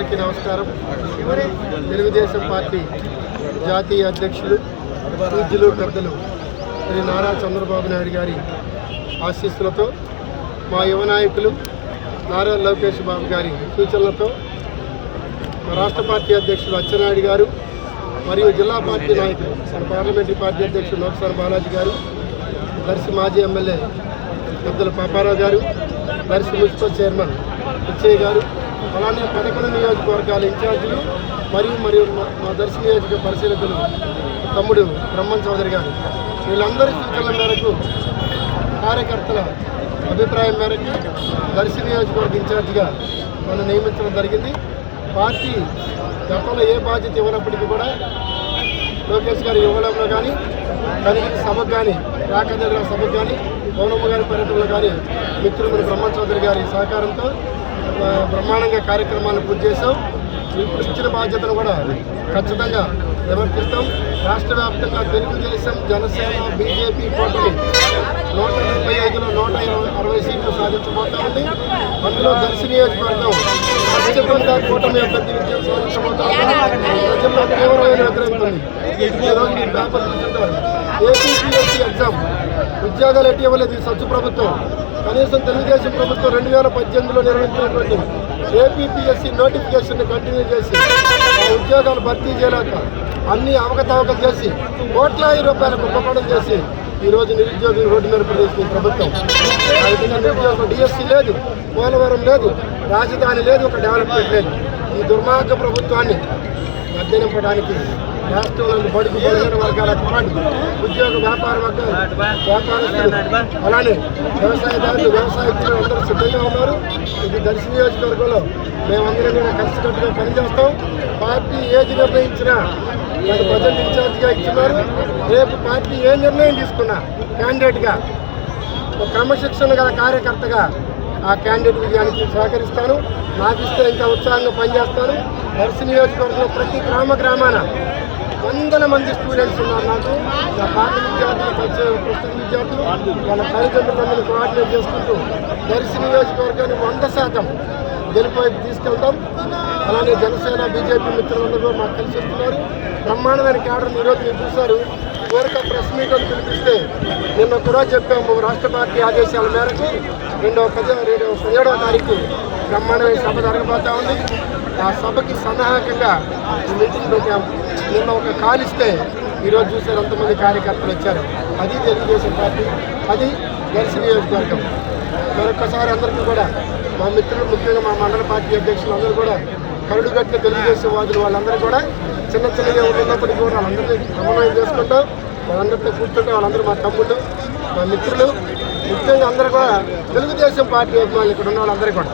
అందరికీ నమస్కారం. తెలుగుదేశం పార్టీ జాతీయ అధ్యక్షులు పూజ్యులు పెద్దలు శ్రీ నారా చంద్రబాబు నాయుడు గారి ఆశీస్సులతో మా యువ నాయకులు నారా లోకేష్ బాబు గారి సూచనలతో మా రాష్ట్ర పార్టీ అధ్యక్షులు అచ్చెన్నాయుడు గారు మరియు జిల్లా పార్టీ నాయకులు మన పార్లమెంటరీ పార్టీ అధ్యక్షులు లోక్సార్ బాలాజీ గారు దర్శి మాజీ ఎమ్మెల్యే పెద్దల పాపారావు గారు దర్శి మున్సిపల్ చైర్మన్ పిచ్చయ్య గారు అలానే పదకొండు నియోజకవర్గాల ఇన్ఛార్జీలు మరియు మరియు మా- దర్శి నియోజక పరిశీలకులు తమ్ముడు బ్రహ్మన్ చౌదరి గారు. వీళ్ళందరి సూచనల మేరకు కార్యకర్తల అభిప్రాయం మేరకు దర్శి నియోజకవర్గ ఇన్ఛార్జిగా నన్ను నియమించడం జరిగింది. పార్టీ గతంలో ఏ బాధ్యత ఇవ్వనప్పటికీ కూడా లోకేష్ గారి ఇవ్వడంలో కానీ కలిగిన సభకు కానీ రాకదేవి సభకు కానీ పౌనమ్మ గారి పర్యటనలో కానీ మిత్రులు బ్రహ్మ చౌదరి గారి సహకారంతో బ్రహ్మాండంగా కార్యక్రమాలు పూర్తి చేశాం. ఇప్పుడు ఇచ్చిన బాధ్యతను కూడా ఖచ్చితంగా నిర్వర్తిస్తాం రాష్ట్ర వ్యాప్తంగా తెలుగుదేశం జనసేన బీజేపీ కూటమి నూట ముప్పై ఐదులో నూట ఇరవై అరవై సీట్లు సాధించబోతా ఉంది. అందులో దర్శి నియోజకవర్గం ఖచ్చితంగా కూటమి అభ్యర్థి విజయం సాధించబోతా ప్రజల్లో తీవ్రమైన వ్యతిరేకం ఉంది. ఈరోజు మీరు పేపర్ చూస్తుంటారు. ఏపీపీఎస్సీ ఎగ్జామ్ ఉద్యోగాలు ఎట్టి ఇవ్వలేదు ఈ సచ్చు ప్రభుత్వం. కనీసం తెలుగుదేశం ప్రభుత్వం రెండు వేల పద్దెనిమిదిలో నిర్వహించినటువంటి ఏపీపీఎస్సీ నోటిఫికేషన్ కంటిన్యూ చేసి ఆ ఉద్యోగాలు భర్తీ చేయలేక అన్ని అవకతవకలు చేసి కోట్లాది రూపాయల కుంభకోణం చేసి ఈ రోజు నిరుద్యోగులు రోడ్డు మీద ప్రవేశించిన ప్రభుత్వం. ఆ విధంగా నిరుద్యోగులు డిఎస్సీ లేదు పోలవరం లేదు రాజధాని లేదు ఒక డెవలప్మెంట్ లేదు. ఈ దుర్మార్గ ప్రభుత్వాన్ని గద్దెనింపడానికి రాష్ట్రంలోని బడుగు బలహీన వర్గాల పోరాటం ఉద్యోగ వ్యాపార వర్గాలు వ్యాపారస్తులు. అలానే వ్యవసాయదారులు వ్యవసాయస్తులు అందరూ సిద్ధంగా ఉన్నారు. ఇది దర్శి నియోజకవర్గంలో మేమందరం కూడా కలిసికట్టుగా పనిచేస్తాం. పార్టీ ఏది నిర్ణయించినా నాకు ప్రజెంట్ ఇన్ఛార్జ్గా ఇచ్చినారు రేపు పార్టీ ఏ నిర్ణయం తీసుకున్నా క్యాండిడేట్గా ఒక క్రమశిక్షణ గల కార్యకర్తగా ఆ క్యాండిడేట్ విజయానికి సహకరిస్తాను. నాకు ఇస్తే ఇంకా ఉత్సాహంగా పనిచేస్తాను. దర్శి నియోజకవర్గంలో ప్రతి గ్రామ గ్రామాన వందల మంది స్టూడెంట్స్ ఉన్నారు నాకు. నా పాత విద్యార్థులు ప్రస్తుత ప్రస్తుత విద్యార్థులు వాళ్ళ తల్లిదండ్రులందరినీ కోఆర్డినేట్ చేసుకుంటూ దర్శి నియోజకవర్గాన్ని వంద శాతం గెలుపైపు తీసుకెళ్తాం. అలానే జనసేన బీజేపీ మిత్రులందరూ కూడా మాకు కలిసి వస్తున్నారు. బ్రహ్మాండమైన క్యాడర్ ఈరోజు మీరు చూశారు. కోరిక ప్రెస్ మీట్ అని పిలిపిస్తే నిన్న కూడా చెప్పాము రాష్ట్ర పార్టీ ఆదేశాల మేరకు. రెండవ పద రెండవ పదిహేడవ తారీఖు బ్రహ్మాండమైన సభ జరగబోతా ఉంది. ఆ సభకి సన్నాహకంగా మీటింగ్ పెట్టాము. నిన్న ఒక కాల్ ఇస్తే ఈరోజు చూసారు ఎంతమంది కార్యకర్తలు వచ్చారు. అది తెలుగుదేశం పార్టీ అది దర్శి నియోజకవర్గం. మరొకసారి అందరికీ కూడా మా మిత్రులు ముఖ్యంగా మా మండల పార్టీ అధ్యక్షులు అందరూ కూడా కరుడుగట్టిన తెలుగుదేశం వాదులు వాళ్ళందరూ కూడా చిన్న చిన్నగా ఉన్నప్పటికీ కూడా వాళ్ళందరినీ సమన్వయం చేసుకుంటాం వాళ్ళందరితో కూర్చుంటే వాళ్ళందరూ మా తమ్ముళ్ళు మా మిత్రులు ముఖ్యంగా అందరూ కూడా తెలుగుదేశం పార్టీ అభిమానులు ఇక్కడ ఉన్న వాళ్ళందరూ కూడా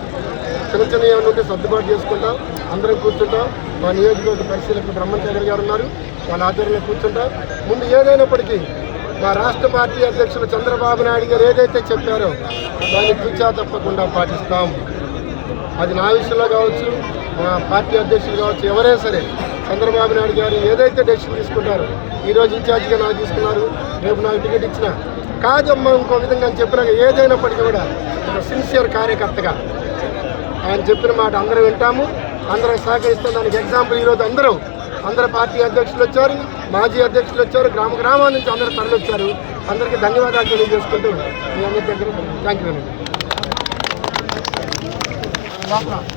చిన్న చిన్న ఏమైనా ఉంటే సర్దుబాటు చేసుకుంటాం అందరం కూర్చుంటాం మా నియోజకవర్గ పరిశీలకులు బ్రహ్మచారి గారు ఉన్నారు వాళ్ళ ఆధ్వర్యంలో కూర్చుంటాం ముందు ఏదైనప్పటికీ మా రాష్ట్ర పార్టీ అధ్యక్షులు చంద్రబాబు నాయుడు గారు ఏదైతే చెప్పారో దాన్ని తూచా తప్పకుండా పాటిస్తాం. అది నా విషయంలో కావచ్చు మా పార్టీ అధ్యక్షులు కావచ్చు ఎవరైనా సరే చంద్రబాబు నాయుడు గారు ఏదైతే డెసిషన్ తీసుకుంటారో ఈరోజు ఇన్ఛార్జిగా నాకు తీసుకున్నారు రేపు నాకు టికెట్ ఇచ్చిన కాదమ్మా ఇంకో విధంగా చెప్పినాక ఏదైనప్పటికీ కూడా ఒక సిన్సియర్ కార్యకర్తగా ఆయన చెప్పిన మాట అందరం వింటాము అందరం సహకరిస్తాం. దానికి ఎగ్జాంపుల్ ఈరోజు అందరూ అందరు పార్టీ అధ్యక్షులు వచ్చారు మాజీ అధ్యక్షులు వచ్చారు గ్రామ గ్రామాల నుంచి అందరూ తరలి వచ్చారు. అందరికీ ధన్యవాదాలు తెలియజేసుకుంటూ మీ అందరి దగ్గర థ్యాంక్ యూ